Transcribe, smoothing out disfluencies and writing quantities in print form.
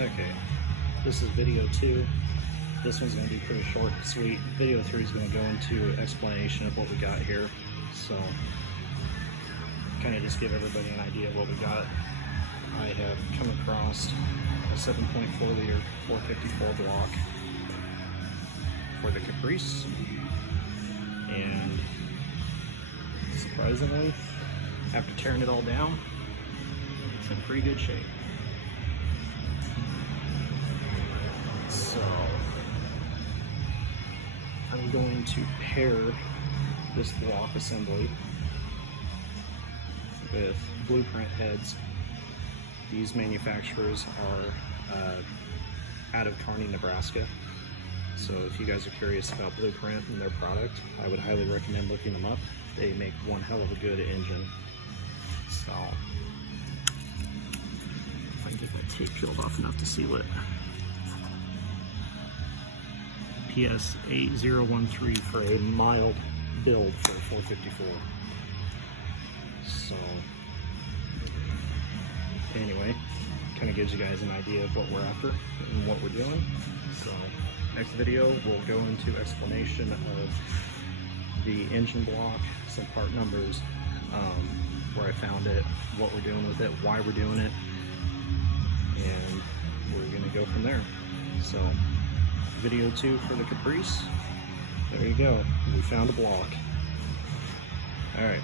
Okay, this is video 2. This one's going to be pretty short and sweet. Video 3 is going to go into explanation of what we got here. So, kind of just give everybody an idea of what we got. I have come across a 7.4 liter 454 block for the Caprise, and surprisingly, after tearing it all down, it's in pretty good shape. So I'm going to pair this block assembly with blueprint heads. These manufacturers are out of Kearney, Nebraska. So if you guys are curious about Blueprint and their product, I would highly recommend looking them up. They make one hell of a good engine. So if I can get that tape peeled off enough to seal it. PS 8013 for a mild build for 454. So anyway, kind of gives you guys an idea of what we're after and what we're doing. So next video we'll go into explanation of the engine block, some part numbers, where I found it, what we're doing with it, why we're doing it, and we're going to go from there. So video 2 for the Caprise. There you go. We found a block. Alright.